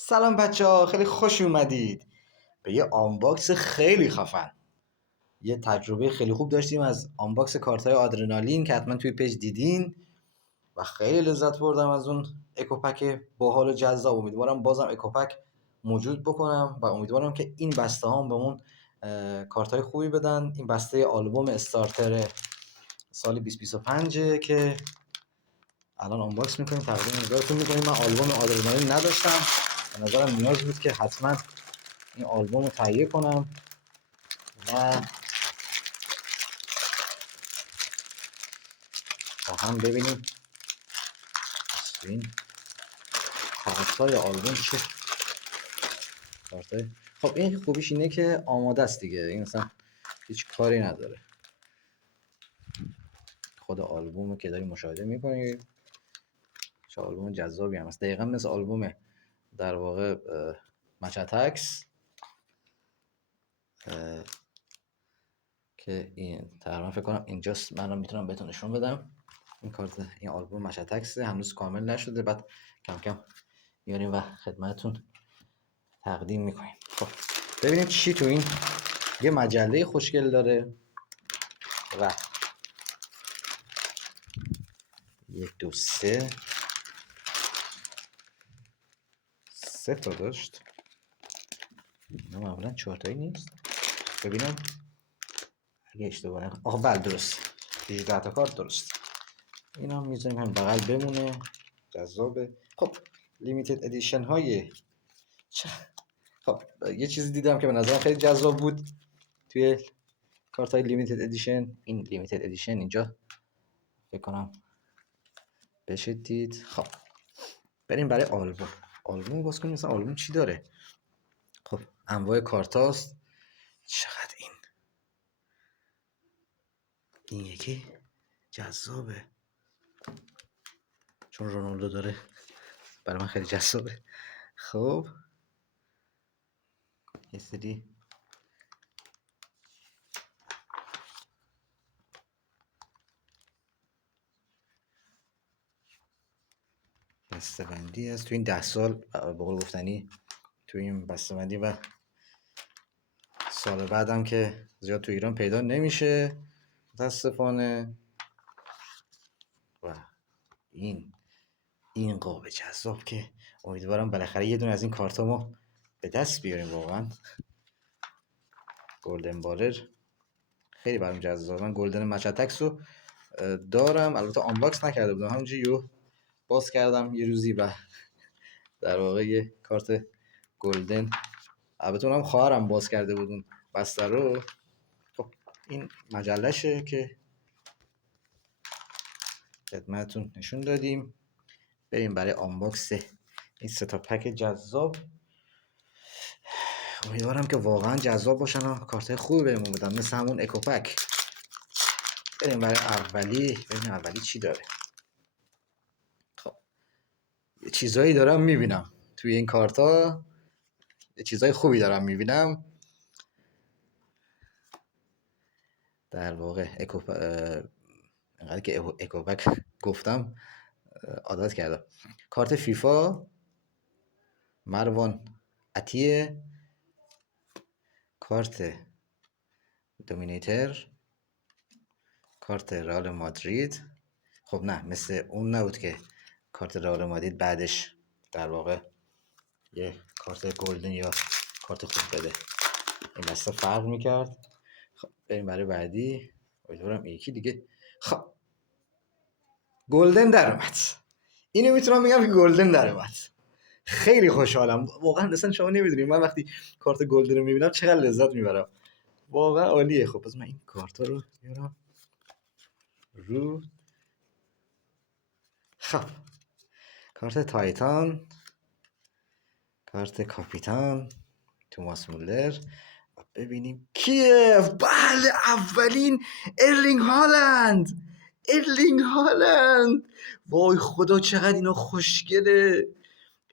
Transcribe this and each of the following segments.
سلام بچه ها، خیلی خوش اومدید به یه آنباکس خیلی خفن. یه تجربه خیلی خوب داشتیم از آنباکس کارت های آدرنالین که حتما توی پیج دیدین و خیلی لذت بردم از اون اکوپک باحال و جذاب. امیدوارم بازم اکوپک موجود بکنم و امیدوارم که این بسته هم بهمون کارت های خوبی بدن. این بسته آلبوم استارتر سال 2025 که الان آنباکس میکنیم، تقدیم نظرتون میکنیم. من آلبوم آدرنالین نداشتم، به نظرم نیاز بود که حتما این آلبوم رو تهیه کنم و با هم ببینیم این کارتای آلبوم چه کارتای. خب این خوبیش اینه که آماده است دیگه، این مثلا هیچ کاری نداره. خود آلبوم که داریم مشاهده میکنید چه آلبوم جذابی هم است، دقیقا مثل آلبوم در واقع مچتکس که این تقریبا فکر کنم اینجاست. من میتونم بهتون نشون بدم این کارت، این آلبوم مچتکس هنوز کامل نشده، بعد کم کم میاریم و خدمتتون تقدیم میکنیم. خب ببینیم چی تو این. یه مجله خوشگل داره و یک دو سه تا داشت. اینا معمولا 4 تایی نیست. ببینم اگه اشتباه نکنم. آها بله درست، 18 تا کارت درست. اینا میذاریم هم بغل بمونه، جذابه. خب لیمیتد ادیشن های خب یه چیزی دیدم که به نظرم خیلی جذاب بود توی کارت های لیمیتد ادیشن. این لیمیتد ادیشن اینجا فکر کنم بشه دید. خب بریم برای آلبوم. آلبوم باز کنیم. مثلا آلبوم چی داره؟ خب انواع کارتاست. چقدر این یکی جذابه چون رونالدو داره، برای من خیلی جذابه. خب یه سری بسته‌بندی هست تو این 10 سال، به قول گفتنی تو این بسته‌بندی و سال بعدم که زیاد تو ایران پیدا نمیشه متاسفانه. و این قاب جذاب که امیدوارم بالاخره یه دونه از این کارتا ما به دست بیاریم. واقعا گلدن بارر خیلی برام جذابه. من گلدن مچتکس رو دارم، البته آنباکس نکرده بودم، همونجوری باز کردم یه روزی و در واقع یه کارت گلدن، البته اونم خواهرم باز کرده بود اون بسته رو. خب این مجلشه که خدمتتون نشون دادیم. بریم برای آنباکس این 3 تا پک جذاب. امیدوارم که واقعا جذاب باشن و کارت خوبی بهمون بدن مثل همون اکوپک. بریم برای اولی. ببینیم اولی چی داره. خب یه چیزایی دارم میبینم توی این کارتا، یه چیزای خوبی دارم میبینم. در واقع اینقدر که اکوپک گفتم عادت کردم. کارت فیفا مروان عطیه، کارت دومینیتر، کارت رئال مادرید. خب نه مثل اون نبود که کارت رئال مادرید بعدش در واقع یه کارت گلدن یا کارت خوب بده، این دسته فرق میکرد. خب بریم برای بعدی. امیدوارم یکی دیگه. خب گلدن در اومد. اینو میتونم بگم که گلدن در اومد. خیلی خوشحالم واقعا. اصلا شما نمیدونید من وقتی کارت گلدن رو میبینم چقدر لذت میبرم. واقعا عالیه. خب پس من این کارت رو میارم رو. خب کارت تایتان، کارت کاپیتان توماس مولر. و ببینیم کیه. بله اولین ارلینگ هالند. ارلینگ هالند، وای خدا چقدر اینا خوشگله.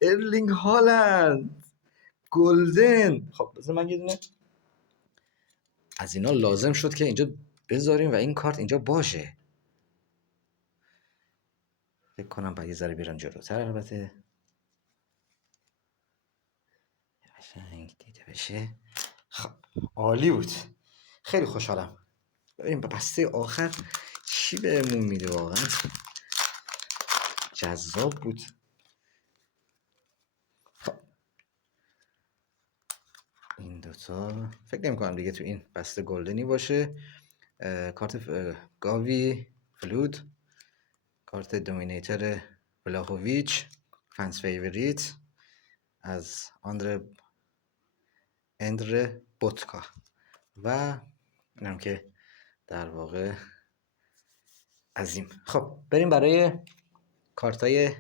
ارلینگ هالند گلدن. خب بذار من یه دونه از اینا لازم شد که اینجا بذاریم و این کارت اینجا باشه. فکر کنم باید یه ذره بیارم جلوتر. البته قشنگ دیده بشه. خب عالی بود، خیلی خوشحالم. ببینیم به بسته آخر چی بهمون میده. واقعا جذاب بود. خب این دوتا فکر نمی کنم دیگه تو این بسته گلدنی باشه. کارت گاوی فلود، کارت دومینیتر بلاخوویچ فنس فیوریت از اندر بوتکا و اینم که در واقع عظیم. خب بریم برای کارتای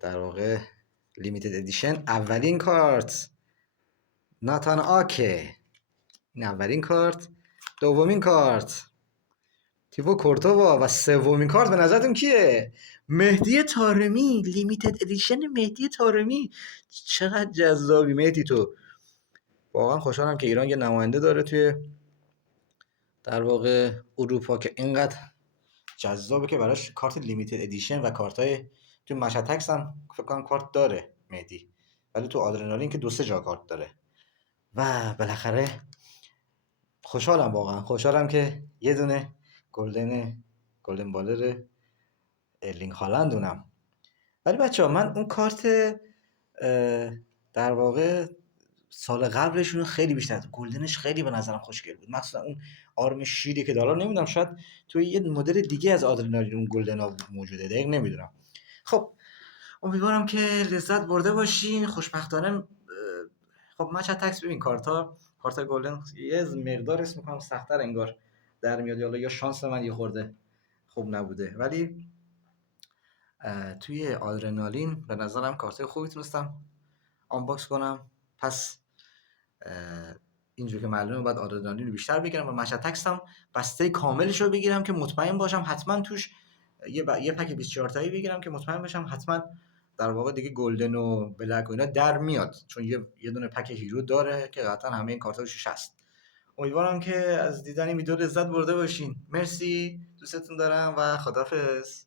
در واقع لیمیتد ادیشن. اولین کارت ناتان آکه، این اولین کارت. دومین کارت تیبو کورتوا و سومین کارت به نظرتون کیه؟ مهدی طارمی، لیمیتد ادیشن مهدی طارمی. چقدر جذابی مهدی تو. واقعا خوشحالم که ایران یه نماینده داره توی در واقع اروپا که اینقدر جذابه که براش کارت لیمیتد ادیشن و کارتای تو مشهد تکس هم فکر کنم کارت داره مهدی، ولی تو آدرنالین که 2-3 جا کارت داره. و بالاخره خوشحالم، واقعا خوشحالم که یه دونه گلدن بالر ارلینگ هالند دونم. ولی بچه ها من اون کارت در واقع سال قبلشون خیلی بیشتر، گلدنش خیلی به نظرم خوشگل بود، مخصوصا اون آرم شیری که داره. نمیدونم شاید توی یه مدل دیگه از آدرنالین اون گلدن موجوده، دقیق نمیدونم. خب امیدوارم که لذت برده باشین. خوشبختانه خب مچ تکس ببین کارت گلدن یه مقدار اسم میکنم سخت‌تر انگار در میاد، یا شانس من یه خورده خوب نبوده، ولی توی آدرنالین به نظرم کارت خوبی تونستم آنباکس کنم. پس اینجور که معلومه باید آدرنالین رو بیشتر بگیرم و مچ تکس هم بسته کاملش رو بگیرم که مطمئن باشم حتما توش یه پک 24 تایی بگیرم که مطمئن باشم حتما در واقع دیگه گلدن و بلک و اینا در میاد، چون یه دونه پک هیرو داره که قطعا همه این کارتا روش هست. امیدوارم که از دیدن این ویدیو لذت برده باشین. مرسی، دوستتون دارم و خداحافظ.